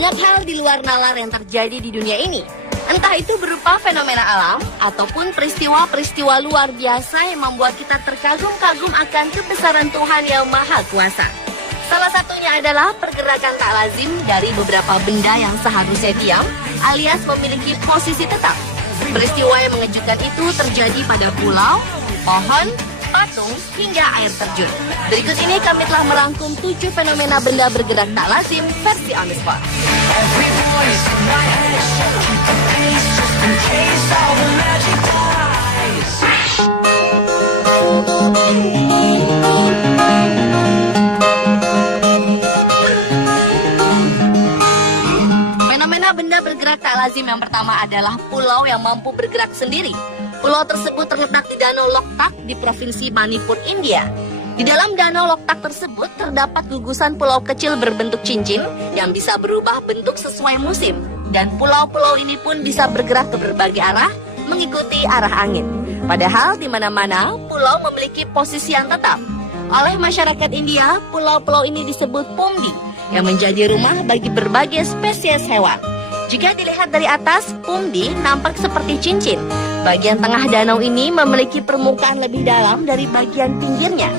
Banyak hal di luar nalar yang terjadi di dunia ini. Entah itu berupa fenomena alam ataupun peristiwa-peristiwa luar biasa yang membuat kita terkagum-kagum akan kebesaran Tuhan yang Maha Kuasa. Salah satunya adalah pergerakan tak lazim dari beberapa benda yang seharusnya diam alias memiliki posisi tetap. Peristiwa yang mengejutkan itu terjadi pada pulau, pohon, patung, hingga air terjun. Berikut ini kami telah merangkum 7 fenomena benda bergerak tak lazim versi on the spot. Fenomena benda bergerak tak lazim yang pertama adalah pulau yang mampu bergerak sendiri. Pulau tersebut terletak di Danau Loktak di Provinsi Manipur, India. Di dalam Danau Loktak tersebut terdapat gugusan pulau kecil berbentuk cincin yang bisa berubah bentuk sesuai musim. Dan pulau-pulau ini pun bisa bergerak ke berbagai arah mengikuti arah angin. Padahal di mana-mana pulau memiliki posisi yang tetap. Oleh masyarakat India, pulau-pulau ini disebut pumdi yang menjadi rumah bagi berbagai spesies hewan. Jika dilihat dari atas, pumdi nampak seperti cincin. Bagian tengah danau ini memiliki permukaan lebih dalam dari bagian pinggirnya.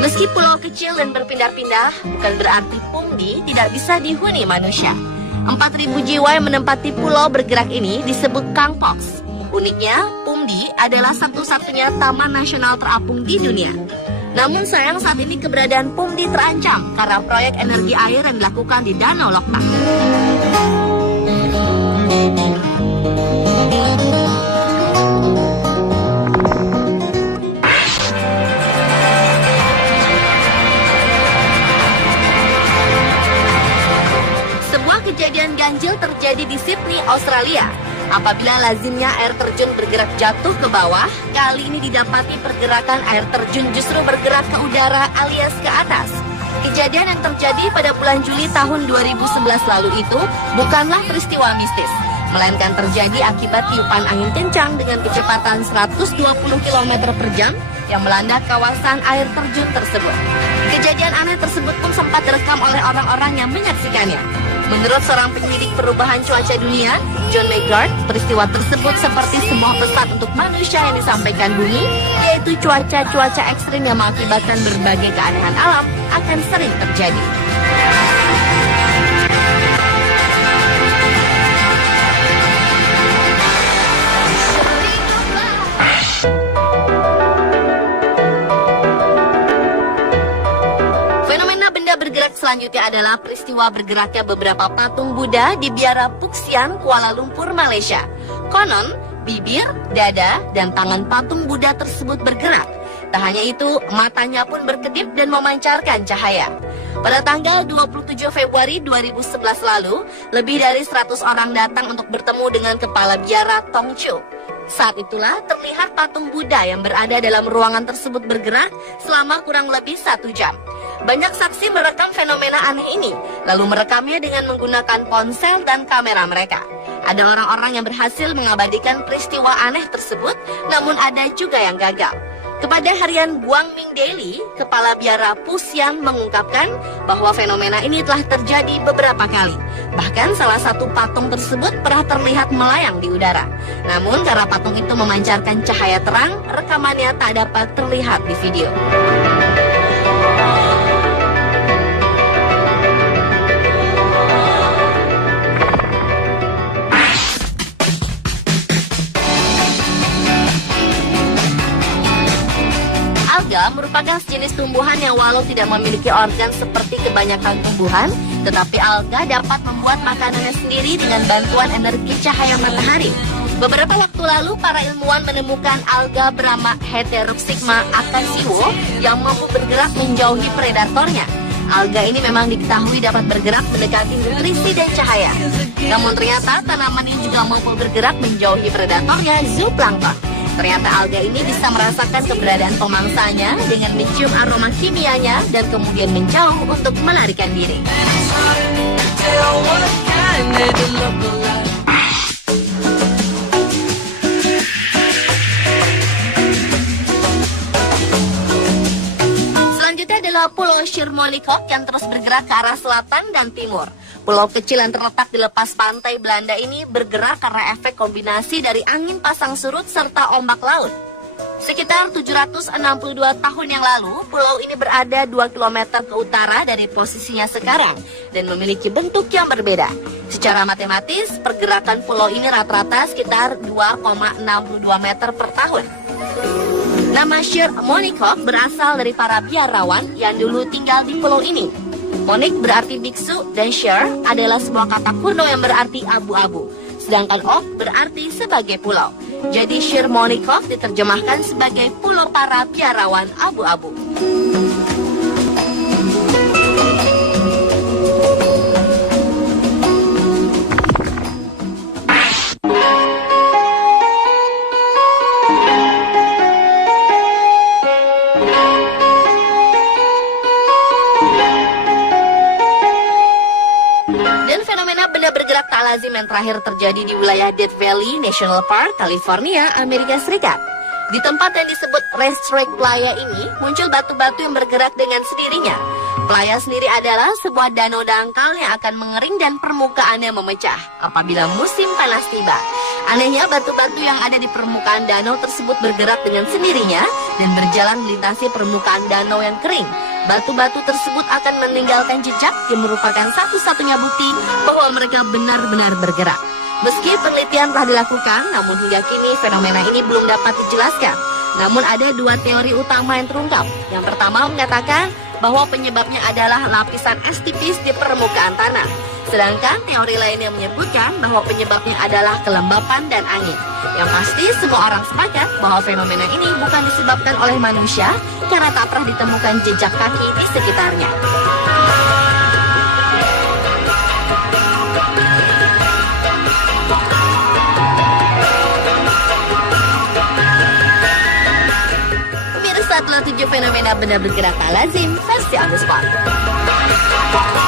Meski pulau kecil dan berpindah-pindah, bukan berarti pumdi tidak bisa dihuni manusia. 4.000 jiwa yang menempati pulau bergerak ini disebut Kangpox. Uniknya, pumdi adalah satu-satunya taman nasional terapung di dunia. Namun sayang saat ini keberadaan pumdi terancam karena proyek energi air yang dilakukan di Danau Loktak. Kejadian ganjil terjadi di Sydney, Australia. Apabila lazimnya air terjun bergerak jatuh ke bawah, kali ini didapati pergerakan air terjun justru bergerak ke udara alias ke atas. Kejadian yang terjadi pada bulan Juli tahun 2011 lalu itu bukanlah peristiwa mistis, melainkan terjadi akibat tiupan angin kencang dengan kecepatan 120 km per jam yang melanda kawasan air terjun tersebut. Kejadian aneh tersebut pun sempat direkam oleh orang-orang yang menyaksikannya. Menurut seorang penyelidik perubahan cuaca dunia, John McGard, peristiwa tersebut seperti sebuah pesan untuk manusia yang disampaikan bumi, yaitu cuaca-cuaca ekstrim yang mengakibatkan berbagai keanehan alam akan sering terjadi. Bergerak selanjutnya adalah peristiwa bergeraknya beberapa patung Buddha di Biara Puxian, Kuala Lumpur, Malaysia. Konon, bibir, dada, dan tangan patung Buddha tersebut bergerak. Tak hanya itu, matanya pun berkedip dan memancarkan cahaya. Pada tanggal 27 Februari 2011 lalu, lebih dari 100 orang datang untuk bertemu dengan kepala biara Tong Chu. Saat itulah terlihat patung Buddha yang berada dalam ruangan tersebut bergerak selama kurang lebih 1 jam. Banyak saksi merekam fenomena aneh ini, lalu merekamnya dengan menggunakan ponsel dan kamera mereka. Ada orang-orang yang berhasil mengabadikan peristiwa aneh tersebut, namun ada juga yang gagal. Kepada harian Guangming Daily, Kepala Biara Puxian mengungkapkan bahwa fenomena ini telah terjadi beberapa kali. Bahkan salah satu patung tersebut pernah terlihat melayang di udara. Namun karena patung itu memancarkan cahaya terang, rekamannya tak dapat terlihat di video. Alga merupakan sejenis tumbuhan yang walau tidak memiliki organ seperti kebanyakan tumbuhan, tetapi alga dapat membuat makanannya sendiri dengan bantuan energi cahaya matahari. Beberapa waktu lalu, para ilmuwan menemukan alga bernama Heteroxygma acacio yang mampu bergerak menjauhi predatornya. Alga ini memang diketahui dapat bergerak mendekati nutrisi dan cahaya. Namun ternyata tanaman ini juga mampu bergerak menjauhi predatornya, zooplankton. Ternyata alga ini bisa merasakan keberadaan pemangsanya dengan mencium aroma kimianya dan kemudian menjauh untuk melarikan diri. Selanjutnya adalah Pulau Shirmolikok yang terus bergerak ke arah selatan dan timur. Pulau kecil yang terletak di lepas pantai Belanda ini bergerak karena efek kombinasi dari angin pasang surut serta ombak laut. Sekitar 762 tahun yang lalu, pulau ini berada 2 km ke utara dari posisinya sekarang dan memiliki bentuk yang berbeda. Secara matematis, pergerakan pulau ini rata-rata sekitar 2,62 meter per tahun. Nama Sher Monikoh berasal dari para biarawan yang dulu tinggal di pulau ini. Monik berarti biksu dan Sher adalah sebuah kata kuno yang berarti abu-abu. Sedangkan Ok berarti sebagai pulau. Jadi Sher Monikoh diterjemahkan sebagai pulau para biarawan abu-abu. Benda bergerak tak lazim yang terakhir terjadi di wilayah Death Valley National Park, California, Amerika Serikat. Di tempat yang disebut Racetrack Playa ini, muncul batu-batu yang bergerak dengan sendirinya. Playa sendiri adalah sebuah danau dangkal yang akan mengering dan permukaannya memecah apabila musim panas tiba. Anehnya, batu-batu yang ada di permukaan danau tersebut bergerak dengan sendirinya dan berjalan melintasi permukaan danau yang kering. Batu-batu tersebut akan meninggalkan jejak yang merupakan satu-satunya bukti bahwa mereka benar-benar bergerak. Meski penelitian telah dilakukan, namun hingga kini fenomena ini belum dapat dijelaskan. Namun ada 2 teori utama yang terungkap. Yang pertama mengatakan bahwa penyebabnya adalah lapisan es tipis di permukaan tanah. Sedangkan teori lainnya menyebutkan bahwa penyebabnya adalah kelembapan dan angin. Yang pasti semua orang sepakat bahwa fenomena ini bukan disebabkan oleh manusia karena tak pernah ditemukan jejak kaki di sekitarnya. Pemirsa, telah 7 fenomena benda bergerak tak lazim versi on the spot.